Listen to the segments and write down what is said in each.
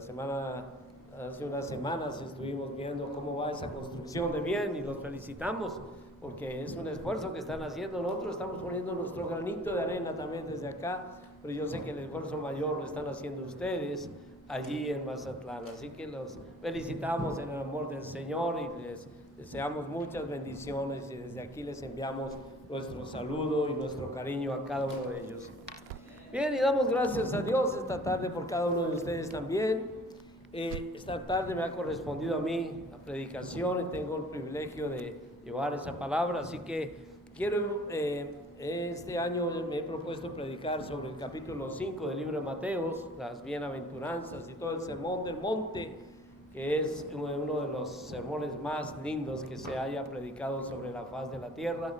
hace unas semanas estuvimos viendo cómo va esa construcción de bien y los felicitamos porque es un esfuerzo que están haciendo. Nosotros estamos poniendo nuestro granito de arena también desde acá, pero yo sé que el esfuerzo mayor lo están haciendo ustedes allí en Mazatlán. Así que los felicitamos en el amor del Señor y les deseamos muchas bendiciones y desde aquí les enviamos nuestro saludo y nuestro cariño a cada uno de ellos. Bien, y damos gracias a Dios esta tarde por cada uno de ustedes también. Esta tarde me ha correspondido a mí la predicación y tengo el privilegio de llevar esa palabra, así que quiero, este año me he propuesto predicar sobre el capítulo 5 del libro de Mateos, las bienaventuranzas y todo el sermón del monte, que es uno de los sermones más lindos que se haya predicado sobre la faz de la tierra.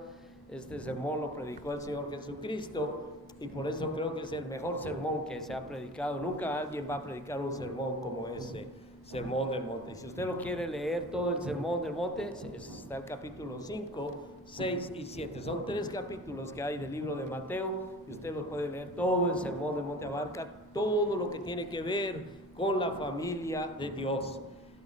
Este sermón lo predicó el Señor Jesucristo y por eso creo que es el mejor sermón que se ha predicado. Nunca alguien va a predicar un sermón como ese sermón del monte. Si usted lo quiere leer todo el sermón del monte, está el capítulo 5, 6 y 7. Son 3 capítulos que hay del libro de Mateo y usted los puede leer. Todo el sermón del monte abarca todo lo que tiene que ver con la familia de Dios.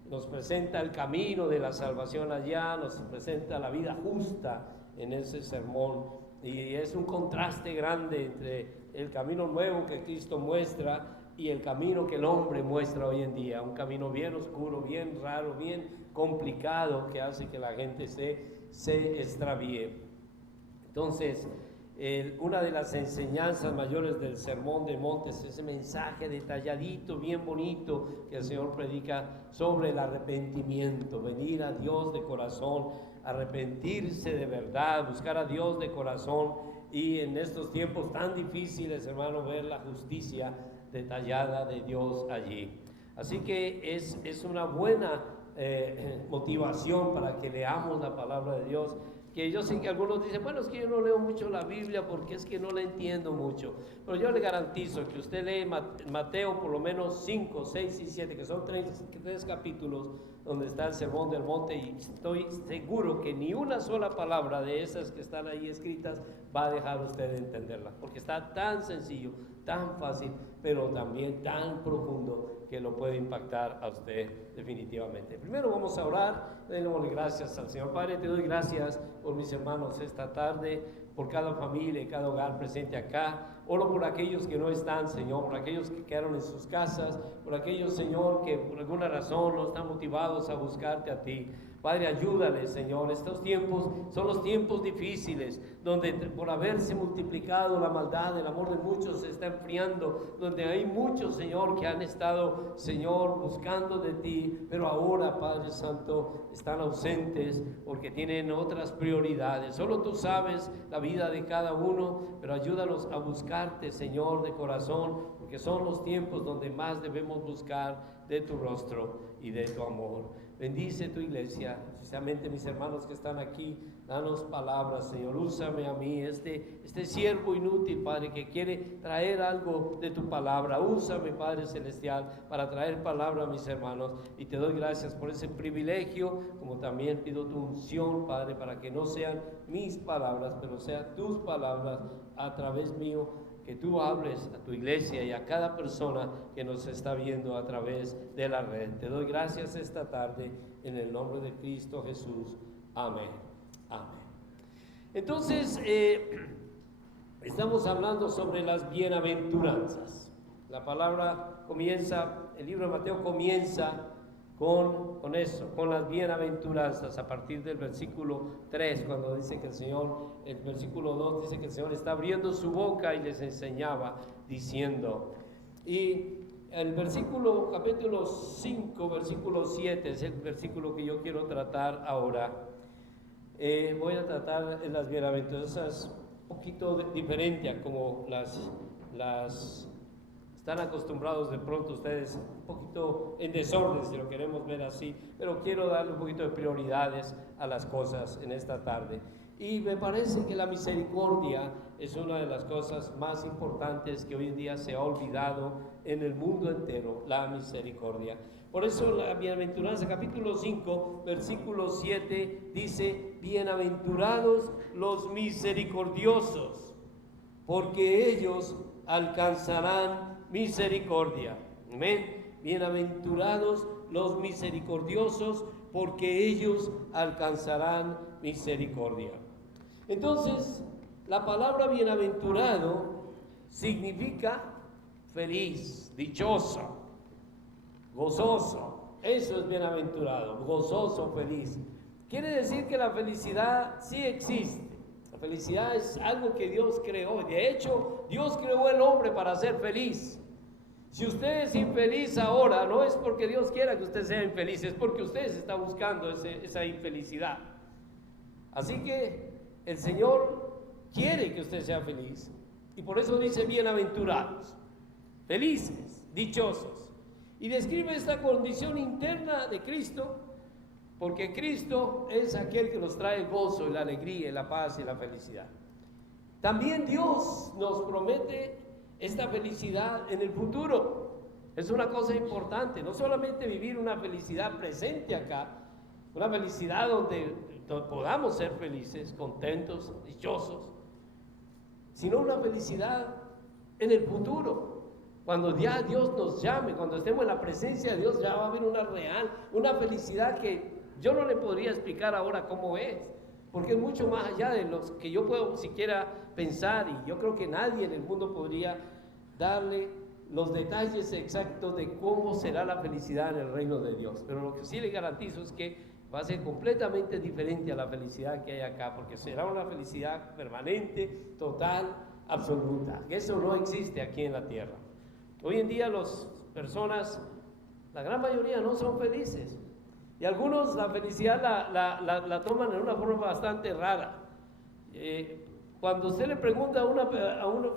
Nos presenta el camino de la salvación allá, nos presenta la vida justa en ese sermón, y es un contraste grande entre el camino nuevo que Cristo muestra y el camino que el hombre muestra hoy en día, un camino bien oscuro, bien raro, bien complicado, que hace que la gente se extravíe. Entonces, una de las enseñanzas mayores del Sermón del Monte es ese mensaje detalladito, bien bonito, que el Señor predica sobre el arrepentimiento, venir a Dios de corazón, arrepentirse de verdad, buscar a Dios de corazón, y en estos tiempos tan difíciles, hermano, ver la justicia detallada de Dios allí. Así que es una buena motivación para que leamos la palabra de Dios. Que yo sé que algunos dicen, bueno, es que yo no leo mucho la Biblia porque es que no la entiendo mucho. Pero yo le garantizo que usted lee Mateo por lo menos 5, 6 y 7, que son 3 capítulos donde está el Sermón del Monte, y estoy seguro que ni una sola palabra de esas que están ahí escritas va a dejar usted de entenderla, porque está tan sencillo, tan fácil, pero también tan profundo que lo puede impactar a usted definitivamente. Primero vamos a orar, démosle gracias al Señor. Padre, te doy gracias por mis hermanos esta tarde, por cada familia y cada hogar presente acá. Oro por aquellos que no están, Señor, por aquellos que quedaron en sus casas, por aquellos, Señor, que por alguna razón no están motivados a buscarte a ti. Padre, ayúdales, Señor. Estos tiempos son los tiempos difíciles, donde por haberse multiplicado la maldad, el amor de muchos se está enfriando, donde hay muchos, Señor, que han estado, Señor, buscando de ti, pero ahora, Padre Santo, están ausentes porque tienen otras prioridades. Solo tú sabes la vida de cada uno, pero ayúdalos a buscarte, Señor, de corazón, porque son los tiempos donde más debemos buscar de tu rostro y de tu amor. Bendice tu iglesia, especialmente mis hermanos que están aquí. Danos palabras, Señor. Úsame a mí, este siervo inútil, Padre, que quiere traer algo de tu palabra. Úsame, Padre Celestial, para traer palabra a mis hermanos. Y te doy gracias por ese privilegio, como también pido tu unción, Padre, para que no sean mis palabras, pero sean tus palabras a través mío. Que tú hables a tu iglesia y a cada persona que nos está viendo a través de la red. Te doy gracias esta tarde en el nombre de Cristo Jesús. Amén. Amén. Entonces, estamos hablando sobre las bienaventuranzas. La palabra comienza, el libro de Mateo comienza con eso, con las bienaventuranzas, a partir del versículo 3, cuando dice que el Señor, el versículo 2 dice que el Señor está abriendo su boca y les enseñaba diciendo. Y el versículo, capítulo 5, versículo 7 es el versículo que yo quiero tratar ahora. Voy a tratar las bienaventuranzas un poquito diferente a como las están acostumbrados de pronto ustedes, un poquito en desorden si lo queremos ver así, pero quiero darle un poquito de prioridades a las cosas en esta tarde. Y me parece que la misericordia es una de las cosas más importantes que hoy en día se ha olvidado en el mundo entero, la misericordia. Por eso la bienaventuranza, capítulo 5, versículo 7, dice: bienaventurados los misericordiosos, porque ellos alcanzarán misericordia. Amén. bienaventurados los misericordiosos, porque ellos alcanzarán misericordia. Entonces, la palabra bienaventurado significa feliz, dichoso, gozoso. Eso es bienaventurado, gozoso, feliz. Quiere decir que la felicidad sí existe. La felicidad es algo que Dios creó. De hecho, Dios creó al hombre para ser feliz. Si usted es infeliz ahora, no es porque Dios quiera que usted sea infeliz, es porque usted está buscando esa infelicidad. Así que el Señor quiere que usted sea feliz, y por eso dice bienaventurados, felices, dichosos, y describe esta condición interna de Cristo, porque Cristo es aquel que nos trae el gozo y la alegría y la paz y la felicidad. También Dios nos promete esta felicidad en el futuro. Es una cosa importante, no solamente vivir una felicidad presente acá, una felicidad donde podamos ser felices, contentos, dichosos, sino una felicidad en el futuro. Cuando ya Dios nos llame, cuando estemos en la presencia de Dios, ya va a haber una felicidad que yo no le podría explicar ahora cómo es, porque es mucho más allá de los que yo puedo siquiera pensar, y yo creo que nadie en el mundo podría darle los detalles exactos de cómo será la felicidad en el reino de Dios. Pero lo que sí le garantizo es que va a ser completamente diferente a la felicidad que hay acá, porque será una felicidad permanente, total, absoluta. Eso no existe aquí en la tierra. Hoy en día las personas, la gran mayoría, no son felices, y algunos la felicidad la toman en una forma bastante rara. Cuando usted le pregunta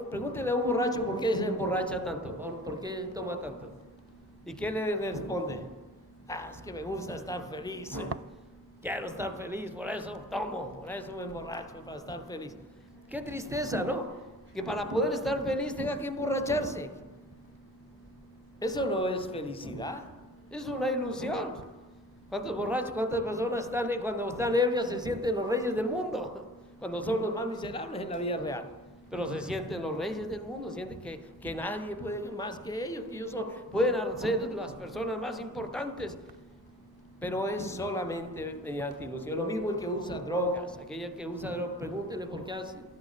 pregúntele a un borracho por qué se emborracha tanto, por qué toma tanto, ¿y qué le responde? Es que me gusta estar feliz, quiero estar feliz, por eso tomo, por eso me emborracho, para estar feliz. Qué tristeza, ¿no? Que para poder estar feliz tenga que emborracharse. Eso no es felicidad, es una ilusión. ¿Cuántos borrachos, cuántas personas cuando están ebrias se sienten los reyes del mundo? Cuando son los más miserables en la vida real, pero se sienten los reyes del mundo, sienten que nadie puede más que ellos, que ellos pueden ser las personas más importantes, pero es solamente mediante ilusión. Lo mismo el que usa drogas, aquella que usa drogas, pregúntenle por qué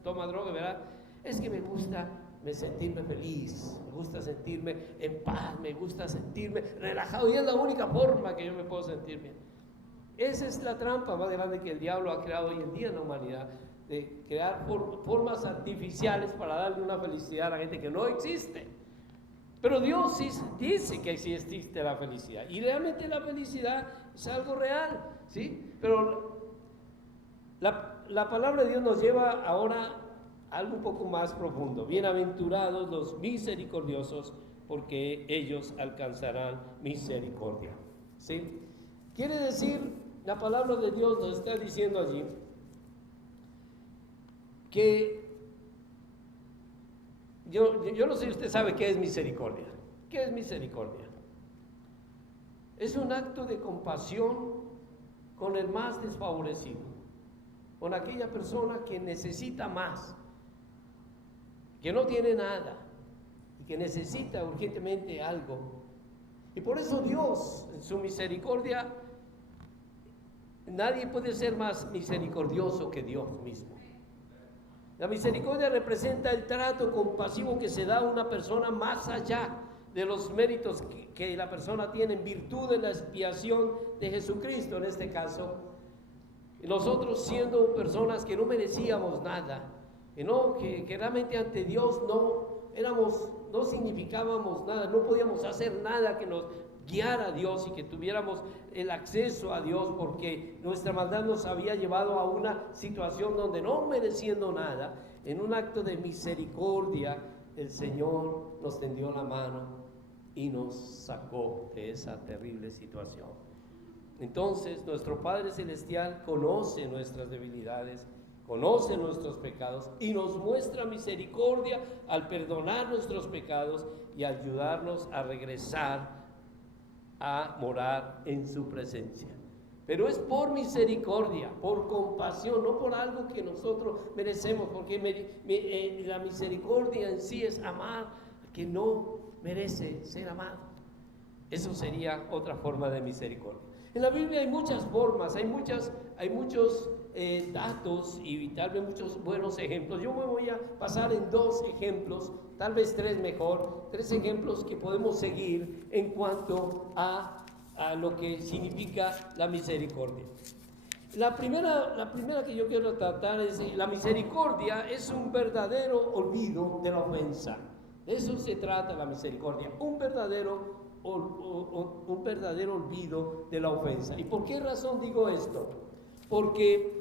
toma droga, ¿verdad? Es que me gusta sentirme feliz, me gusta sentirme en paz, me gusta sentirme relajado, y es la única forma que yo me puedo sentir bien. Esa es la trampa más grande que el diablo ha creado hoy en día en la humanidad, de crear formas artificiales para darle una felicidad a la gente que no existe. Pero Dios sí dice que sí existe la felicidad, y realmente la felicidad es algo real, ¿sí? Pero la palabra de Dios nos lleva ahora a algo un poco más profundo. Bienaventurados los misericordiosos, porque ellos alcanzarán misericordia, ¿sí? Quiere decir, la palabra de Dios nos está diciendo allí que yo no sé si usted sabe qué es misericordia. ¿Qué es misericordia? Es un acto de compasión con el más desfavorecido, con aquella persona que necesita más, que no tiene nada y que necesita urgentemente algo. Y por eso Dios, en su misericordia, nadie puede ser más misericordioso que Dios mismo. La misericordia representa el trato compasivo que se da a una persona más allá de los méritos que la persona tiene en virtud de la expiación de Jesucristo, en este caso. Nosotros, siendo personas que no merecíamos nada, que realmente ante Dios no significábamos nada, no podíamos hacer nada que nos guiara a Dios y que tuviéramos el acceso a Dios, porque nuestra maldad nos había llevado a una situación donde, no mereciendo nada, en un acto de misericordia, el Señor nos tendió la mano y nos sacó de esa terrible situación. Entonces, nuestro Padre Celestial conoce nuestras debilidades, conoce nuestros pecados y nos muestra misericordia al perdonar nuestros pecados y ayudarnos a regresar a morar en su presencia. Pero es por misericordia, por compasión, no por algo que nosotros merecemos, porque la misericordia en sí es amar al que no merece ser amado. Eso sería otra forma de misericordia. En la Biblia hay muchas formas, hay muchos datos y tal vez muchos buenos ejemplos. Yo me voy a pasar en 2 ejemplos, tal vez 3 mejor, 3 ejemplos que podemos seguir en cuanto a lo que significa la misericordia. La primera que yo quiero tratar es: la misericordia es un verdadero olvido de la ofensa. De eso se trata la misericordia, un verdadero olvido de la ofensa. ¿Y por qué razón digo esto? Porque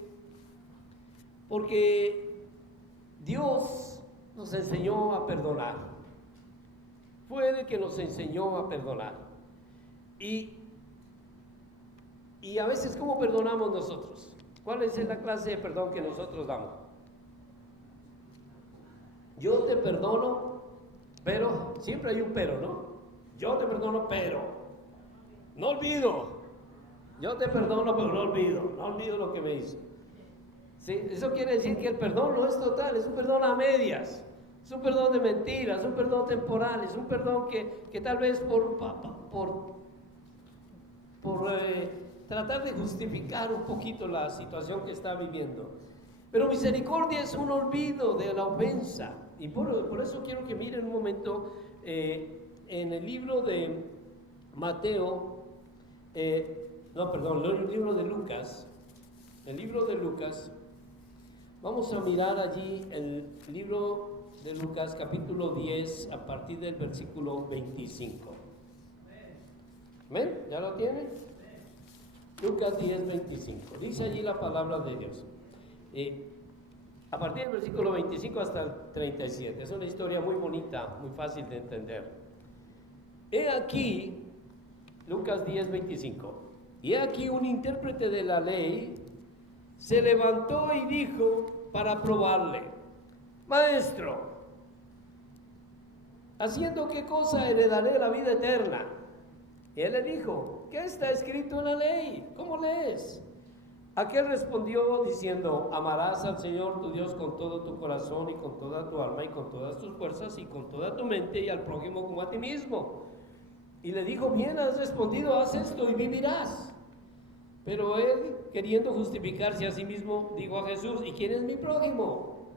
Dios nos enseñó a perdonar. Fue Él que nos enseñó a perdonar. Y a veces, ¿cómo perdonamos nosotros? ¿Cuál es la clase de perdón que nosotros damos? Yo te perdono, pero, siempre hay un pero, ¿no? Yo te perdono, pero no olvido. Yo te perdono, pero no olvido lo que me hizo. ¿Sí? Eso quiere decir que el perdón no es total, es un perdón a medias. Es un perdón de mentiras, es un perdón temporal, es un perdón que tal vez por tratar de justificar un poquito la situación que está viviendo. Pero misericordia es un olvido de la ofensa. Y por eso quiero que miren un momento en el libro de Mateo, el libro de Lucas. El libro de Lucas, vamos a mirar allí el libro de Lucas, capítulo 10, a partir del versículo 25. ¿Ven? ¿Ya lo tienen? Lucas 10, 25. Dice allí la palabra de Dios. A partir del versículo 25 hasta el 37. Es una historia muy bonita, muy fácil de entender. He aquí, Lucas 10, 25. Y he aquí un intérprete de la ley se levantó y dijo para probarle: Maestro, ¿haciendo qué cosa heredaré la vida eterna? Y él le dijo: ¿qué está escrito en la ley? ¿Cómo lees? Aquel respondió diciendo: amarás al Señor tu Dios con todo tu corazón y con toda tu alma y con todas tus fuerzas y con toda tu mente, y al prójimo como a ti mismo. Y le dijo: bien has respondido, haz esto y vivirás. Pero él, queriendo justificarse a sí mismo, dijo a Jesús: ¿y quién es mi prójimo?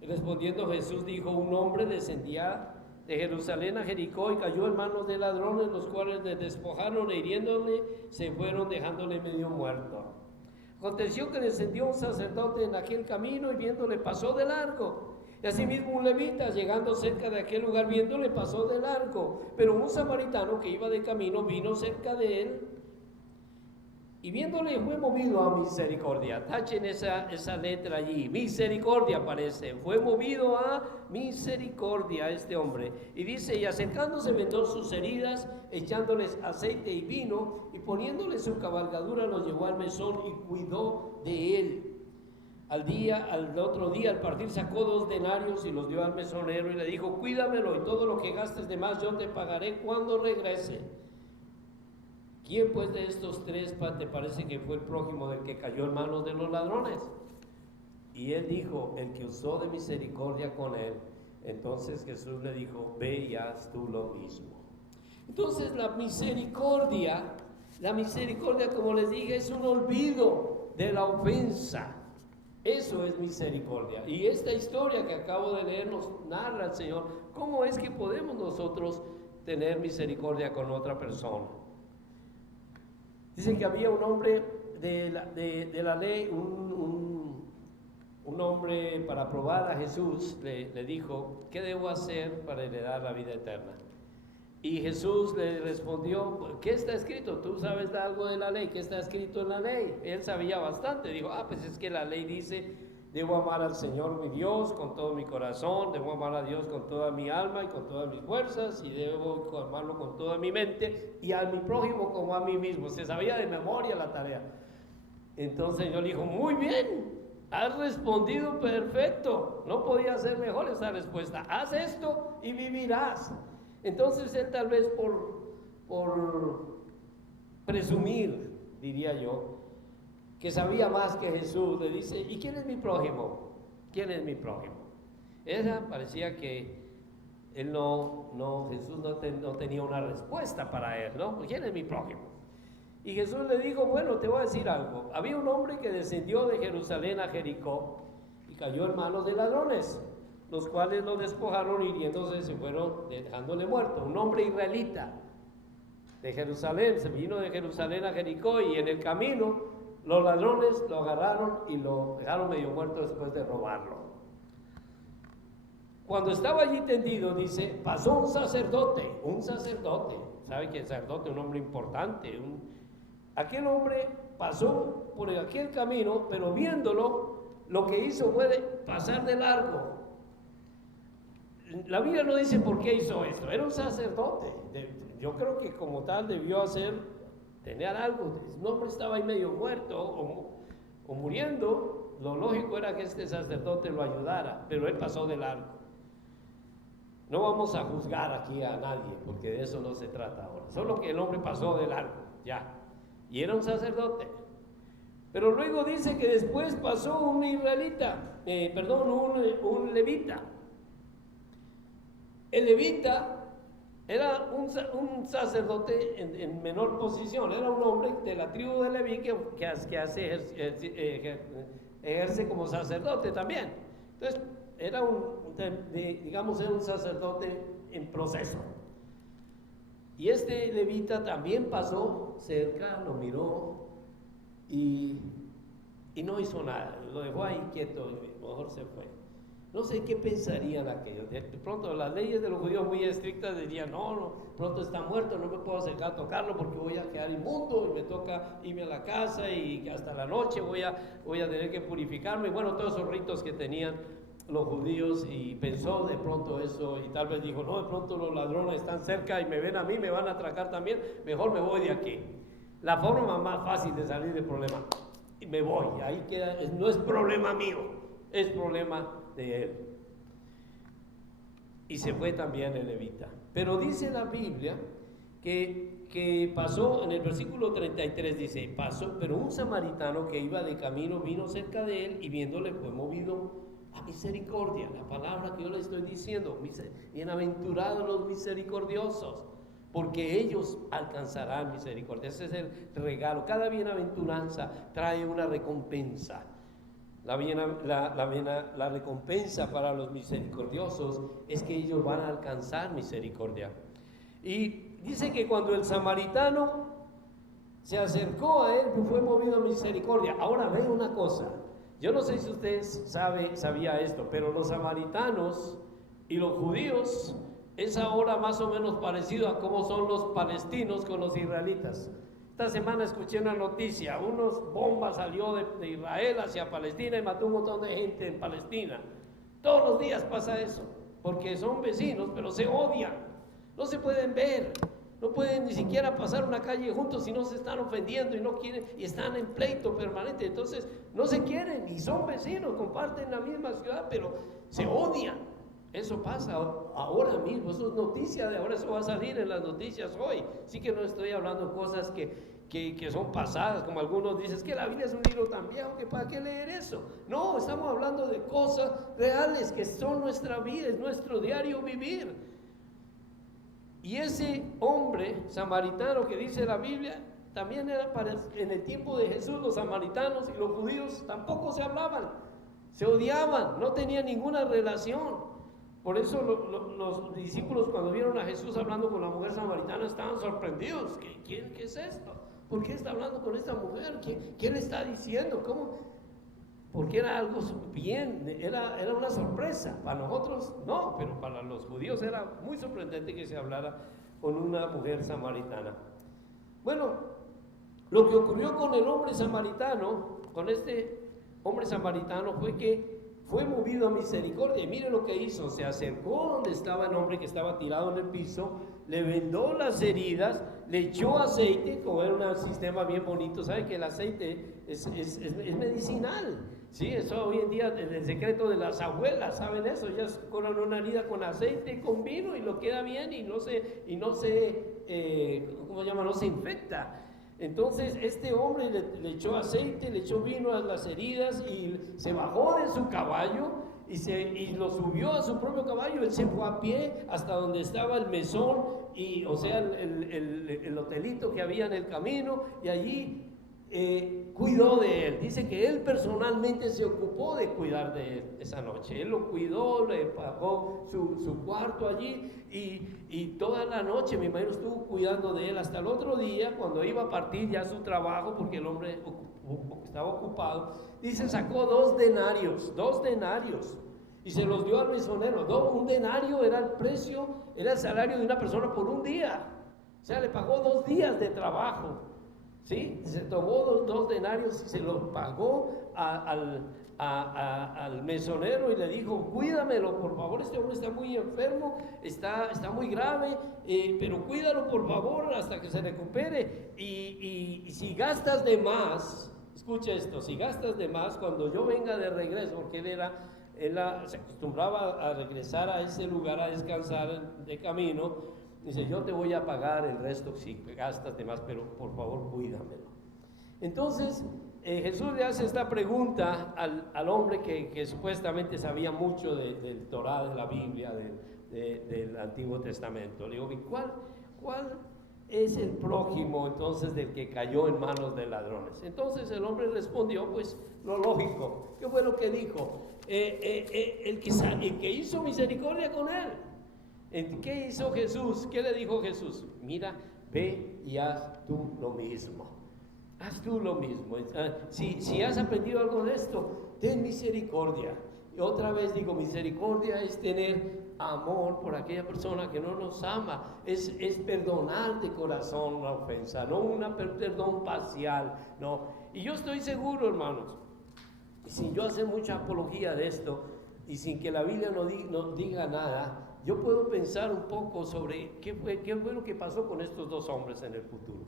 Y respondiendo Jesús dijo: un hombre descendía de Jerusalén a Jericó y cayó en manos de ladrones, los cuales le despojaron e hiriéndole se fueron, dejándole medio muerto. Aconteció que descendió un sacerdote en aquel camino y viéndole pasó de largo. Y asimismo un levita, llegando cerca de aquel lugar, viéndole pasó de largo. Pero un samaritano que iba de camino vino cerca de él y viéndole fue movido a misericordia. Tachen esa letra allí. Misericordia aparece. Fue movido a misericordia este hombre. Y dice: y acercándose vendó sus heridas, echándoles aceite y vino, y poniéndole su cabalgadura los llevó al mesón y cuidó de él. Al otro día, al partir, sacó 2 denarios y los dio al mesonero y le dijo: cuídamelo, y todo lo que gastes de más yo te pagaré cuando regrese. ¿Quién pues de estos 3 te parece que fue el prójimo del que cayó en manos de los ladrones? Y él dijo: el que usó de misericordia con él. Entonces Jesús le dijo: ve y haz tú lo mismo. Entonces la misericordia, como les dije, es un olvido de la ofensa. Eso es misericordia. Y esta historia que acabo de leer nos narra el Señor cómo es que podemos nosotros tener misericordia con otra persona. Dice que había un hombre de la ley, un hombre, para probar a Jesús, le dijo: ¿qué debo hacer para heredar la vida eterna? Y Jesús le respondió: ¿qué está escrito? ¿Tú sabes algo de la ley? ¿Qué está escrito en la ley? Él sabía bastante. Dijo: pues es que la ley dice: debo amar al Señor mi Dios con todo mi corazón, debo amar a Dios con toda mi alma y con todas mis fuerzas, y debo amarlo con toda mi mente, y a mi prójimo como a mí mismo. Se sabía de memoria la tarea. Entonces yo le dijo: muy bien, has respondido perfecto, no podía ser mejor esa respuesta. Haz esto y vivirás. Entonces él, tal vez por presumir, diría yo, que sabía más que Jesús, le dice: ¿y quién es mi prójimo? ¿Quién es mi prójimo? Esa parecía que Jesús no tenía una respuesta para él, ¿no? ¿Quién es mi prójimo? Y Jesús le dijo, bueno, te voy a decir algo. Había un hombre que descendió de Jerusalén a Jericó y cayó en manos de ladrones, los cuales lo despojaron y hiriéndose se fueron dejándole muerto. Un hombre israelita de Jerusalén, se vino de Jerusalén a Jericó y en el camino los ladrones lo agarraron y lo dejaron medio muerto después de robarlo. Cuando estaba allí tendido, dice, pasó un sacerdote, ¿sabe qué sacerdote? Un hombre importante, aquel hombre pasó por aquel camino, pero viéndolo, lo que hizo fue pasar de largo. La Biblia no dice por qué hizo esto, era un sacerdote, yo creo que como tal debió tener algo, un hombre estaba ahí medio muerto o muriendo, lo lógico era que este sacerdote lo ayudara, pero él pasó de largo. No vamos a juzgar aquí a nadie, porque de eso no se trata ahora. Solo que el hombre pasó de largo, ya. Y era un sacerdote. Pero luego dice que después pasó un israelita, un levita. El levita era un sacerdote en menor posición, era un hombre de la tribu de Leví que ejerce como sacerdote también. Entonces, era un sacerdote en proceso. Y este levita también pasó cerca, lo miró y no hizo nada, lo dejó ahí quieto y mejor se fue. No sé qué pensarían aquellos. De pronto las leyes de los judíos muy estrictas dirían, no, pronto está muerto, no me puedo acercar a tocarlo porque voy a quedar inmundo y me toca irme a la casa y hasta la noche voy a tener que purificarme. Bueno, todos esos ritos que tenían los judíos, y pensó de pronto eso y tal vez dijo, no, de pronto los ladrones están cerca y me ven a mí, me van a atracar también, mejor me voy de aquí. La forma más fácil de salir del problema, y me voy, ahí queda, no es problema mío, es problema de él. Y se fue también el levita. Pero dice la Biblia que pasó, en el versículo 33 dice, pasó, pero un samaritano que iba de camino vino cerca de él y viéndole fue movido a misericordia. La palabra que yo le estoy diciendo, bienaventurados los misericordiosos, porque ellos alcanzarán misericordia. Ese es el regalo. Cada bienaventuranza trae una recompensa. La recompensa para los misericordiosos es que ellos van a alcanzar misericordia. Y dice que cuando el samaritano se acercó a él, fue movido a misericordia. Ahora ve una cosa, yo no sé si usted sabía esto, pero los samaritanos y los judíos es ahora más o menos parecido a cómo son los palestinos con los israelitas. Esta semana escuché una noticia, unos bombas salió de Israel hacia Palestina y mató un montón de gente en Palestina. Todos los días pasa eso, porque son vecinos, pero se odian, no se pueden ver, no pueden ni siquiera pasar una calle juntos si no se están ofendiendo y no quieren, y están en pleito permanente. Entonces no se quieren y son vecinos, comparten la misma ciudad, pero se odian. Eso pasa ahora mismo, eso es noticia de ahora, eso va a salir en las noticias hoy. Sí que no estoy hablando de cosas que son pasadas, como algunos dicen, es que la Biblia es un libro tan viejo que para qué leer eso. No, estamos hablando de cosas reales que son nuestra vida, es nuestro diario vivir. Y ese hombre samaritano que dice la Biblia, también era en el tiempo de Jesús. Los samaritanos y los judíos tampoco se hablaban, se odiaban, no tenían ninguna relación. Por eso los discípulos, cuando vieron a Jesús hablando con la mujer samaritana, estaban sorprendidos. ¿Qué es esto? ¿Por qué está hablando con esta mujer? ¿Qué le está diciendo? ¿Cómo? Porque era algo bien, era una sorpresa. Para nosotros no, pero para los judíos era muy sorprendente que se hablara con una mujer samaritana. Bueno, lo que ocurrió con el hombre samaritano, con este hombre samaritano, fue que fue movido a misericordia. Y mire lo que hizo, se acercó donde estaba el hombre que estaba tirado en el piso, le vendó las heridas, le echó aceite, como era un sistema bien bonito. ¿Sabe que el aceite es medicinal? Sí, eso hoy en día es el secreto de las abuelas, ¿saben eso? Ellas curan una herida con aceite y con vino y lo queda bien y no se infecta. Entonces este hombre le echó aceite, le echó vino a las heridas y se bajó de su caballo y lo subió a su propio caballo. Él se fue a pie hasta donde estaba el mesón, o sea, el hotelito que había en el camino, y allí cuidó de él. Dice que él personalmente se ocupó de cuidar de él esa noche. Él lo cuidó, le pagó su cuarto allí, y toda la noche, me imagino, estuvo cuidando de él hasta el otro día, cuando iba a partir ya a su trabajo, porque el hombre estaba ocupado. Dice, sacó 2 denarios, y se los dio al mesonero. Un denario era el precio, era el salario de una persona por un día. O sea, le pagó 2 días de trabajo. ¿Sí? Se tomó 2 denarios y se los pagó al mesonero, y le dijo, cuídamelo, por favor, este hombre está muy enfermo, está muy grave, pero cuídalo, por favor, hasta que se recupere. Y si gastas de más, escucha esto, si gastas de más, cuando yo venga de regreso, porque él se acostumbraba a regresar a ese lugar a descansar de camino, dice, yo te voy a pagar el resto si gastas de más, pero por favor cuídamelo. Entonces Jesús le hace esta pregunta al hombre que supuestamente sabía mucho del Torá, de la Biblia, del Antiguo Testamento. Le digo, ¿cuál es el prójimo entonces del que cayó en manos de ladrones? Entonces el hombre respondió, pues lo lógico. ¿Qué fue lo que dijo? El que hizo misericordia con él. ¿Qué hizo Jesús? ¿Qué le dijo Jesús? Mira, ve y haz tú lo mismo. Haz tú lo mismo. Si has aprendido algo de esto, ten misericordia. Y otra vez digo, misericordia es tener amor por aquella persona que no nos ama. Es perdonar de corazón una ofensa, no un perdón parcial. No. Y yo estoy seguro, hermanos, sin yo hacer mucha apología de esto y sin que la Biblia no diga nada, yo puedo pensar un poco sobre qué fue lo que pasó con estos 2 hombres en el futuro.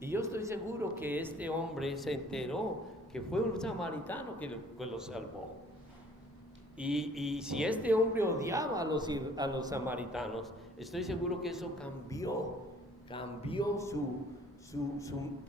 Y yo estoy seguro que este hombre se enteró que fue un samaritano que lo salvó. Y si este hombre odiaba a los samaritanos, estoy seguro que eso cambió su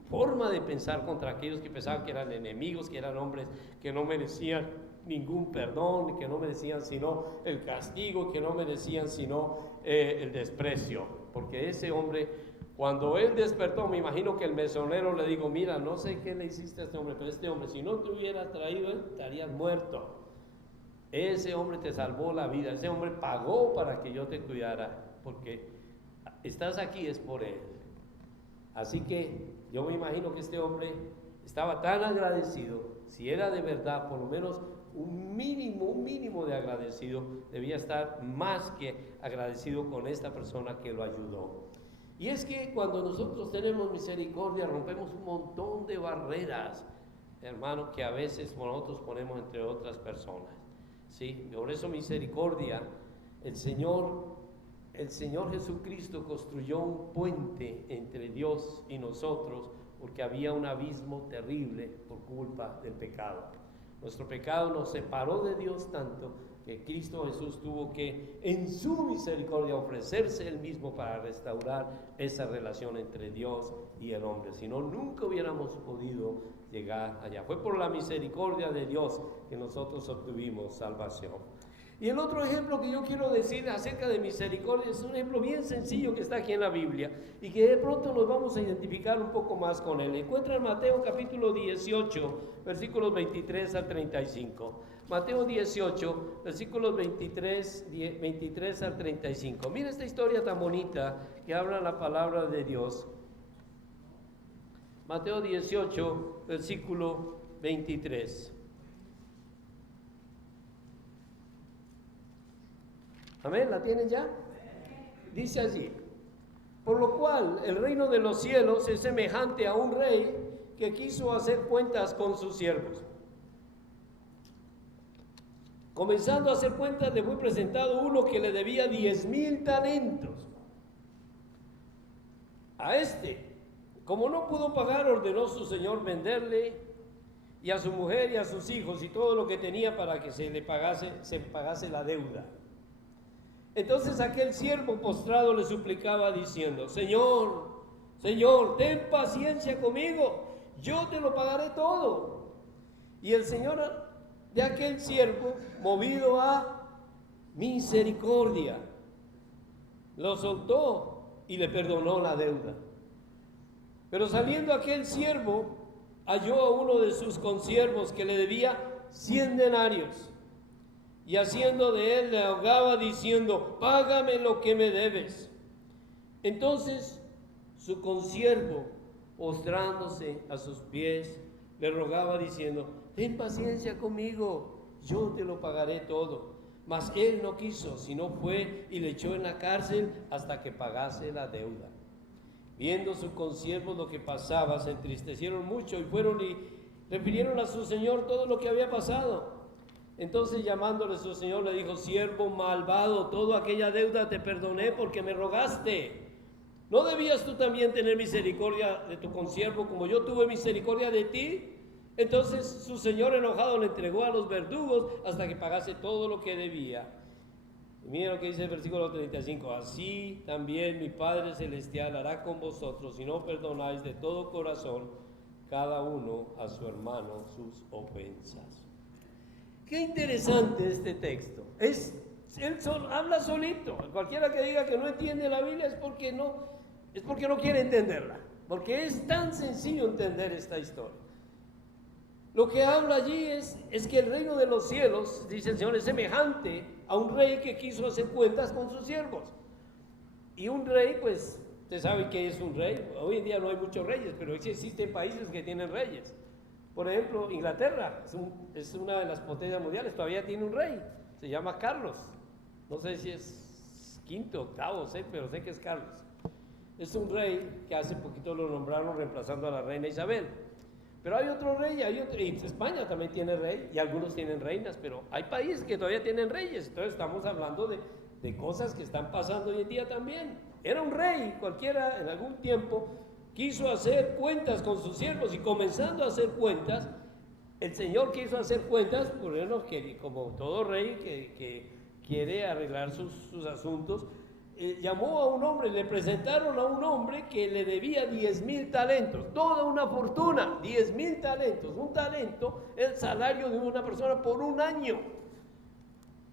forma de pensar contra aquellos que pensaban que eran enemigos, que eran hombres que no merecían ningún perdón, que no merecían sino el castigo, que no merecían sino el desprecio. Porque ese hombre, cuando él despertó, me imagino que el mesonero le dijo, mira, no sé qué le hiciste a este hombre, pero este hombre, si no te hubiera traído, estarías muerto. Ese hombre te salvó la vida, ese hombre pagó para que yo te cuidara, porque estás aquí es por él. Así que yo me imagino que este hombre estaba tan agradecido, si era de verdad, por lo menos un mínimo de agradecido, debía estar más que agradecido con esta persona que lo ayudó. Y es que cuando nosotros tenemos misericordia, rompemos un montón de barreras, hermano, que a veces nosotros ponemos entre otras personas. ¿Sí? Por eso misericordia, el Señor Jesucristo construyó un puente entre Dios y nosotros, porque había un abismo terrible por culpa del pecado. Nuestro pecado nos separó de Dios tanto que Cristo Jesús tuvo que, en su misericordia, ofrecerse Él mismo para restaurar esa relación entre Dios y el hombre. Si no, nunca hubiéramos podido llegar allá. Fue por la misericordia de Dios que nosotros obtuvimos salvación. Y el otro ejemplo que yo quiero decir acerca de misericordia es un ejemplo bien sencillo que está aquí en la Biblia y que de pronto nos vamos a identificar un poco más con él. Encuentra en Mateo capítulo 18, versículos 23 al 35. Mateo 18, versículos 23 al 35. Mira esta historia tan bonita que habla la palabra de Dios. Mateo 18, versículo 23. Amén, ¿la tienen ya? Dice así: por lo cual el reino de los cielos es semejante a un rey que quiso hacer cuentas con sus siervos. Comenzando a hacer cuentas, le fue presentado uno que le debía 10,000 talentos. A este, como no pudo pagar, ordenó su señor venderle, y a su mujer y a sus hijos y todo lo que tenía, para que se pagase la deuda. Entonces aquel siervo postrado le suplicaba diciendo: Señor, ten paciencia conmigo, yo te lo pagaré todo. Y el señor de aquel siervo movido a misericordia. Lo soltó y le perdonó la deuda. Pero saliendo aquel siervo, halló a uno de sus consiervos que le debía 100 denarios. Y haciendo de él, le ahogaba diciendo: págame lo que me debes. Entonces su consiervo, postrándose a sus pies, le rogaba diciendo: ten paciencia conmigo, yo te lo pagaré todo. Mas él no quiso, sino fue y le echó en la cárcel hasta que pagase la deuda. Viendo sus consiervos lo que pasaba, se entristecieron mucho y fueron y refirieron a su señor todo lo que había pasado. Entonces, llamándole su señor, le dijo: siervo malvado, toda aquella deuda te perdoné porque me rogaste. ¿No debías tú también tener misericordia de tu consiervo como yo tuve misericordia de ti? Entonces su señor enojado le entregó a los verdugos hasta que pagase todo lo que debía. Y miren lo que dice el versículo 35: así también mi Padre Celestial hará con vosotros si no perdonáis de todo corazón cada uno a su hermano sus ofensas. Qué interesante este texto. Habla solito. Cualquiera que diga que no entiende la Biblia es porque no quiere entenderla, porque es tan sencillo entender esta historia. Lo que habla allí es que el reino de los cielos, dice el Señor, es semejante a un rey que quiso hacer cuentas con sus siervos. Y un rey, pues, usted sabe que es un rey. Hoy en día no hay muchos reyes, pero sí existen países que tienen reyes. Por ejemplo, Inglaterra es una de las potencias mundiales, todavía tiene un rey, se llama Carlos. No sé si es quinto, octavo, pero sé que es Carlos. Es un rey que hace poquito lo nombraron reemplazando a la reina Isabel. Pero hay otro rey, y España también tiene rey, y algunos tienen reinas, pero hay países que todavía tienen reyes. Entonces estamos hablando de cosas que están pasando hoy en día también. Era un rey, cualquiera en algún tiempo quiso hacer cuentas con sus siervos, y comenzando a hacer cuentas, el Señor quiso hacer cuentas, como todo rey que quiere arreglar sus asuntos, llamó a un hombre, le presentaron a un hombre que le debía 10,000 talentos, toda una fortuna, 10,000 talentos. Un talento es el salario de una persona por un año.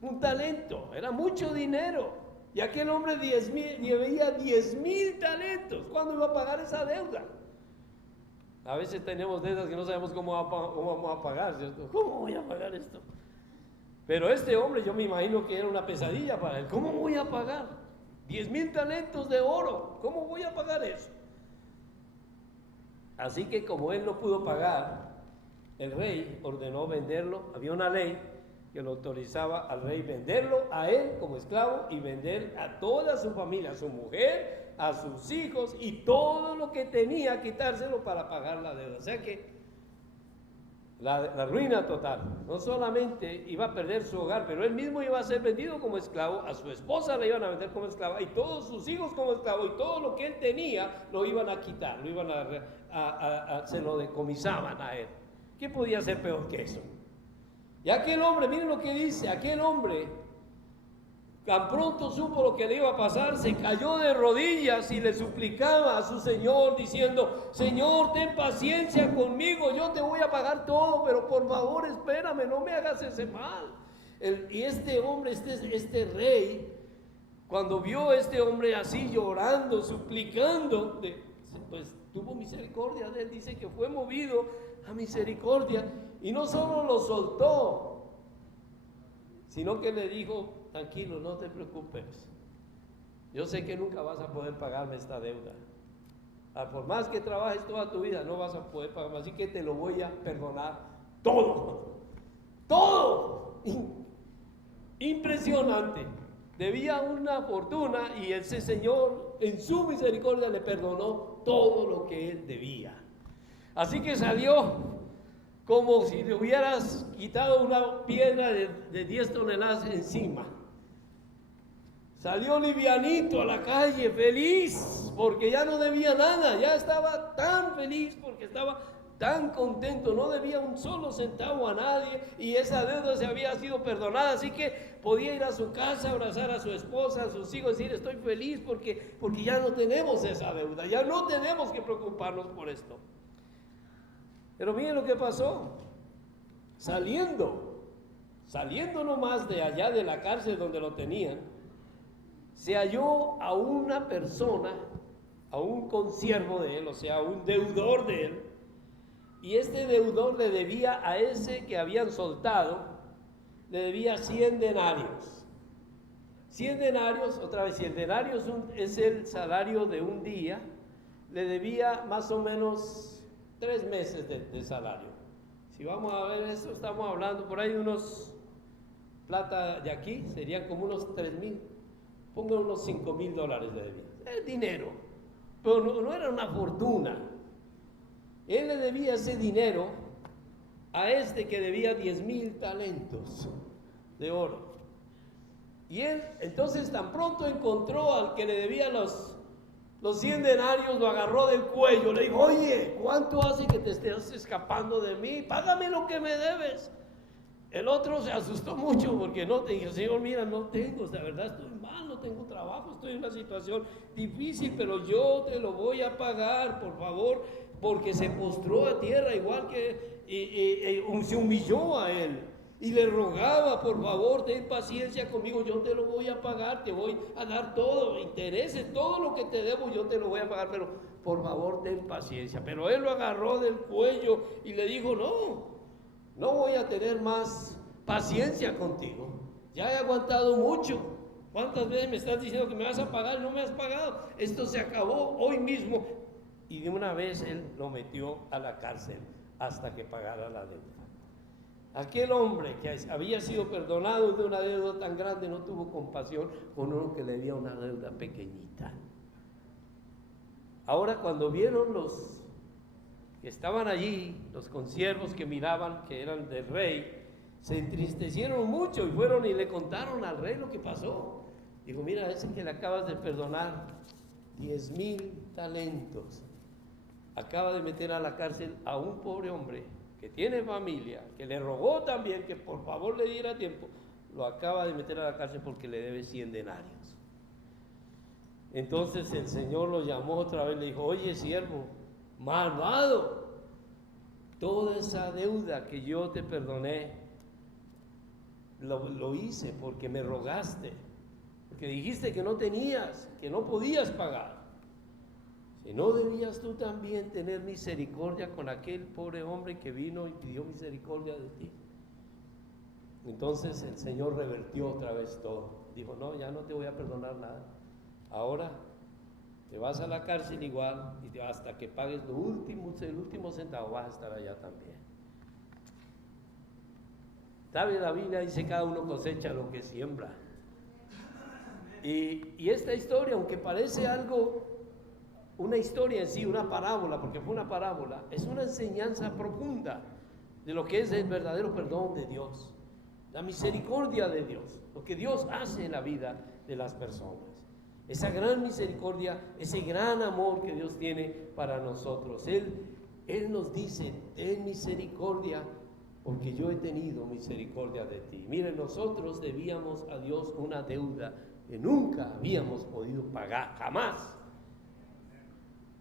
Un talento, era mucho dinero. Y aquel hombre debía 10,000 talentos. ¿Cuándo iba a pagar esa deuda? A veces tenemos deudas que no sabemos cómo vamos a pagar, ¿cierto? ¿Cómo voy a pagar esto? Pero este hombre, yo me imagino que era una pesadilla para él. ¿Cómo voy a pagar? 10,000 talentos de oro, ¿cómo voy a pagar eso? Así que como él no pudo pagar, el rey ordenó venderlo. Había una ley que lo autorizaba al rey venderlo a él como esclavo y vender a toda su familia, a su mujer, a sus hijos y todo lo que tenía, quitárselo para pagar la deuda. O sea que la ruina total. No solamente iba a perder su hogar, pero él mismo iba a ser vendido como esclavo, a su esposa le iban a vender como esclava y todos sus hijos como esclavo, y todo lo que él tenía lo iban a quitar, se lo decomisaban a él. ¿Qué podía ser peor que eso? Y aquel hombre, miren lo que dice, aquel hombre, tan pronto supo lo que le iba a pasar, se cayó de rodillas y le suplicaba a su señor diciendo: Señor, ten paciencia conmigo, yo te voy a pagar todo, pero por favor espérame, no me hagas ese mal. Y este hombre, este rey, cuando vio a este hombre así llorando, suplicando, pues tuvo misericordia de él. Dice que fue movido a misericordia y no solo lo soltó, sino que le dijo: tranquilo, no te preocupes, yo sé que nunca vas a poder pagarme esta deuda. Por más que trabajes toda tu vida, no vas a poder pagarme, así que te lo voy a perdonar todo. Todo. Impresionante. Debía una fortuna y ese Señor en su misericordia le perdonó todo lo que él debía. Así que salió como si le hubieras quitado una piedra de 10 toneladas encima. Salió livianito a la calle, feliz, porque ya no debía nada, ya estaba tan feliz porque estaba tan contento, no debía un solo centavo a nadie y esa deuda se había sido perdonada, así que podía ir a su casa, abrazar a su esposa, a sus hijos y decir: estoy feliz porque ya no tenemos esa deuda, ya no tenemos que preocuparnos por esto. Pero miren lo que pasó. Saliendo, saliendo nomás de allá de la cárcel donde lo tenían, se halló a una persona, a un consiervo de él, o sea, un deudor de él, y este deudor le debía a ese que habían soltado, le debía 100 denarios. 100 denarios, otra vez, si el denario es el salario de un día, le debía más o menos 3 meses de salario. Si vamos a ver eso, estamos hablando por ahí de unos, plata de aquí, serían como unos 3,000, pongan unos $5,000 de debía. Es dinero, pero no era una fortuna. Él le debía ese dinero a este que debía 10,000 talentos de oro. Y él, entonces, tan pronto encontró al que le debía los 100 denarios, lo agarró del cuello, le dijo: oye, ¿cuánto hace que te estés escapando de mí? Págame lo que me debes. El otro se asustó mucho porque no te dijo: Señor, mira, no tengo, la verdad estoy mal, no tengo trabajo, estoy en una situación difícil, pero yo te lo voy a pagar, por favor, porque se postró a tierra igual que se humilló a él. Y le rogaba: por favor, ten paciencia conmigo, yo te lo voy a pagar, te voy a dar todo, intereses, todo lo que te debo, yo te lo voy a pagar, pero por favor, ten paciencia. Pero él lo agarró del cuello y le dijo: no voy a tener más paciencia contigo, ya he aguantado mucho. ¿Cuántas veces me estás diciendo que me vas a pagar y no me has pagado? Esto se acabó hoy mismo. Y de una vez él lo metió a la cárcel hasta que pagara la deuda. Aquel hombre que había sido perdonado de una deuda tan grande no tuvo compasión con uno que le debía una deuda pequeñita. Ahora, cuando vieron los que estaban allí, los consiervos que miraban que eran del rey, se entristecieron mucho y fueron y le contaron al rey lo que pasó. Dijo: mira, ese que le acabas de perdonar 10,000 talentos, acaba de meter a la cárcel a un pobre hombre que tiene familia, que le rogó también que por favor le diera tiempo, lo acaba de meter a la cárcel porque le debe 100 denarios. Entonces el Señor lo llamó otra vez, le dijo: oye, siervo malvado, toda esa deuda que yo te perdoné, lo hice porque me rogaste, porque dijiste que no tenías, que no podías pagar. Si no debías tú también tener misericordia con aquel pobre hombre que vino y pidió misericordia de ti. Entonces el Señor revertió otra vez todo. Dijo: no, ya no te voy a perdonar nada. Ahora te vas a la cárcel igual y hasta que pagues el último centavo vas a estar allá también. ¿Sabe? La Biblia dice: cada uno cosecha lo que siembra. Y esta historia, aunque parece algo, una historia en sí, una parábola, porque fue una parábola, es una enseñanza profunda de lo que es el verdadero perdón de Dios, la misericordia de Dios, lo que Dios hace en la vida de las personas, esa gran misericordia, ese gran amor que Dios tiene para nosotros. Él nos dice: ten misericordia porque yo he tenido misericordia de ti. Miren, nosotros debíamos a Dios una deuda que nunca habíamos podido pagar, jamás.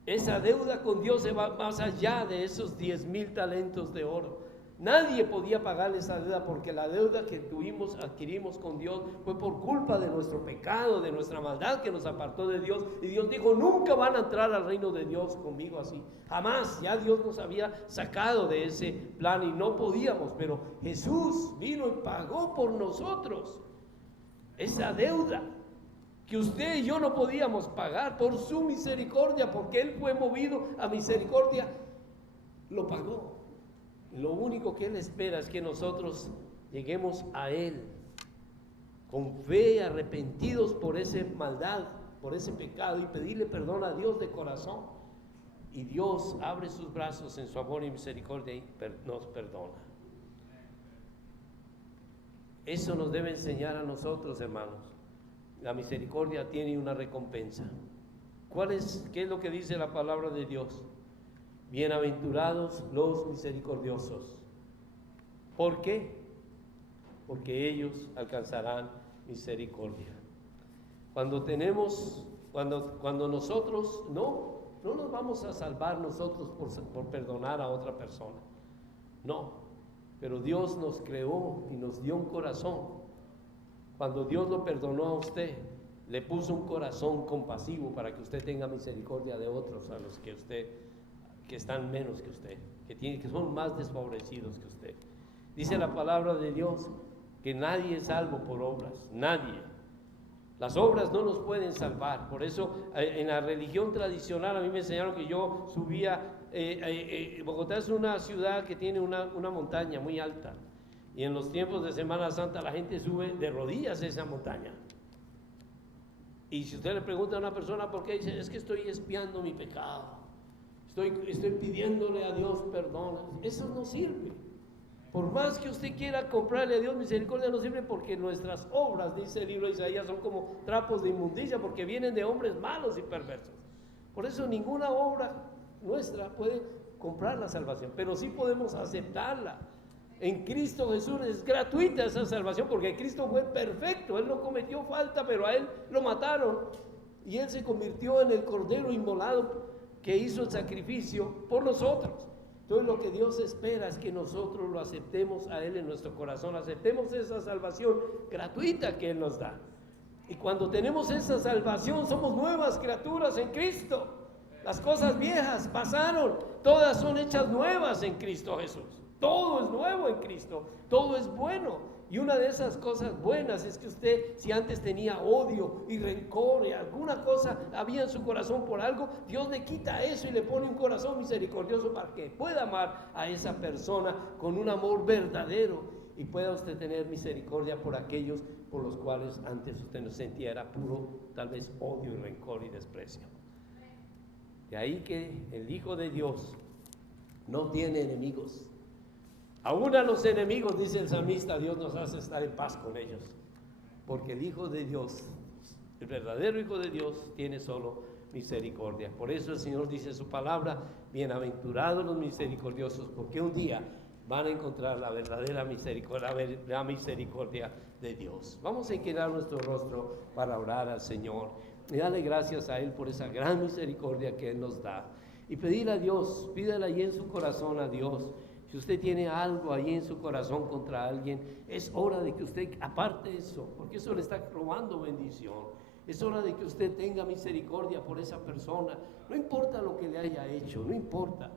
Esa deuda con Dios se va más allá de esos 10,000 talentos de oro. Nadie podía pagar esa deuda, porque la deuda que adquirimos con Dios fue por culpa de nuestro pecado, de nuestra maldad que nos apartó de Dios. Y Dios dijo: nunca van a entrar al reino de Dios conmigo así, jamás. Ya Dios nos había sacado de ese plan y no podíamos, pero Jesús vino y pagó por nosotros esa deuda que usted y yo no podíamos pagar. Por su misericordia, porque Él fue movido a misericordia, lo pagó. Lo único que Él espera es que nosotros lleguemos a Él con fe, arrepentidos por esa maldad, por ese pecado, y pedirle perdón a Dios de corazón. Y Dios abre sus brazos en su amor y misericordia y nos perdona. Eso nos debe enseñar a nosotros, hermanos. La misericordia tiene una recompensa. ¿Qué es lo que dice la palabra de Dios? Bienaventurados los misericordiosos. ¿Por qué? Porque ellos alcanzarán misericordia. Cuando nosotros no nos vamos a salvar nosotros por perdonar a otra persona. No. pero Dios nos creó y nos dio un corazón. Cuando Dios lo perdonó a usted, le puso un corazón compasivo para que usted tenga misericordia de otros, a los que están menos que usted, que son más desfavorecidos que usted. Dice la palabra de Dios que nadie es salvo por obras, nadie. Las obras no nos pueden salvar. Por eso en la religión tradicional a mí me enseñaron que yo subía, Bogotá es una ciudad que tiene una montaña muy alta, y en los tiempos de Semana Santa la gente sube de rodillas a esa montaña. Y si usted le pregunta a una persona por qué, dice, es que estoy expiando mi pecado, estoy pidiéndole a Dios perdón. Eso no sirve. Por más que usted quiera comprarle a Dios misericordia, no sirve, porque nuestras obras, dice el libro de Isaías, son como trapos de inmundicia, porque vienen de hombres malos y perversos. Por eso ninguna obra nuestra puede comprar la salvación, pero sí podemos aceptarla. En Cristo Jesús es gratuita esa salvación, porque Cristo fue perfecto, Él no cometió falta, pero a Él lo mataron y Él se convirtió en el cordero inmolado que hizo el sacrificio por nosotros. Entonces lo que Dios espera es que nosotros lo aceptemos a Él en nuestro corazón, aceptemos esa salvación gratuita que Él nos da. Y cuando tenemos esa salvación, somos nuevas criaturas en Cristo. Las cosas viejas pasaron, todas son hechas nuevas en Cristo Jesús. Todo es nuevo en Cristo, todo es bueno. Y una de esas cosas buenas es que usted, si antes tenía odio y rencor y alguna cosa había en su corazón por algo, Dios le quita eso y le pone un corazón misericordioso para que pueda amar a esa persona con un amor verdadero, y pueda usted tener misericordia por aquellos por los cuales antes usted no sentía, era puro tal vez odio y rencor y desprecio. De ahí que el Hijo de Dios no tiene enemigos. Aún a los enemigos, dice el salmista, Dios nos hace estar en paz con ellos, porque el Hijo de Dios, el verdadero Hijo de Dios, tiene solo misericordia. Por eso el Señor dice en su palabra, bienaventurados los misericordiosos, porque un día van a encontrar la verdadera misericordia, la misericordia de Dios. Vamos a inclinar nuestro rostro para orar al Señor y darle gracias a Él por esa gran misericordia que Él nos da, y pedir a Dios, pídale ahí en su corazón a Dios. Si usted tiene algo ahí en su corazón contra alguien, es hora de que usted aparte eso, porque eso le está robando bendición. Es hora de que usted tenga misericordia por esa persona, no importa lo que le haya hecho, no importa.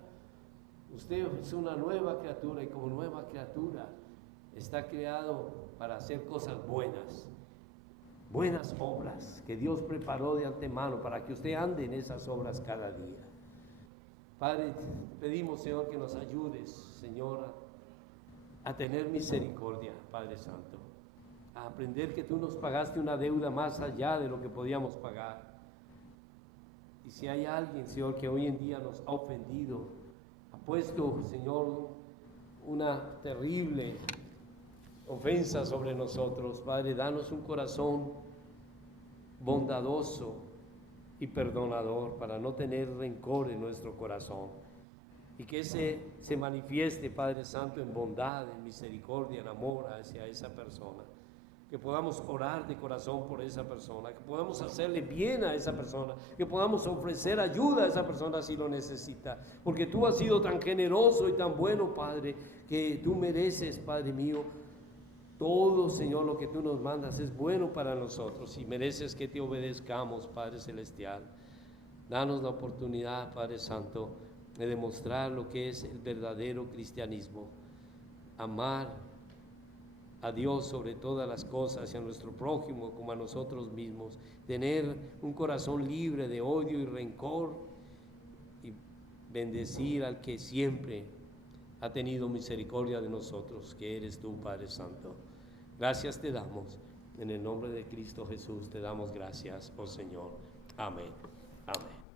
Usted es una nueva criatura, y como nueva criatura está creado para hacer cosas buenas, buenas obras que Dios preparó de antemano para que usted ande en esas obras cada día. Padre, pedimos, Señor, que nos ayudes, Señor, a tener misericordia, Padre Santo, a aprender que tú nos pagaste una deuda más allá de lo que podíamos pagar. Y si hay alguien, Señor, que hoy en día nos ha ofendido, ha puesto, Señor, una terrible ofensa sobre nosotros, Padre, danos un corazón bondadoso y perdonador, para no tener rencor en nuestro corazón, y que se manifieste, Padre Santo, en bondad, en misericordia, en amor hacia esa persona, que podamos orar de corazón por esa persona, que podamos hacerle bien a esa persona, que podamos ofrecer ayuda a esa persona si lo necesita, porque tú has sido tan generoso y tan bueno, Padre, que tú mereces, Padre mío, todo, Señor, lo que tú nos mandas es bueno para nosotros, y mereces que te obedezcamos, Padre Celestial. Danos la oportunidad, Padre Santo, de demostrar lo que es el verdadero cristianismo: amar a Dios sobre todas las cosas y a nuestro prójimo como a nosotros mismos, tener un corazón libre de odio y rencor, y bendecir al que siempre ha tenido misericordia de nosotros, que eres tú, Padre Santo. Gracias te damos, en el nombre de Cristo Jesús te damos gracias, oh Señor. Amén. Amén.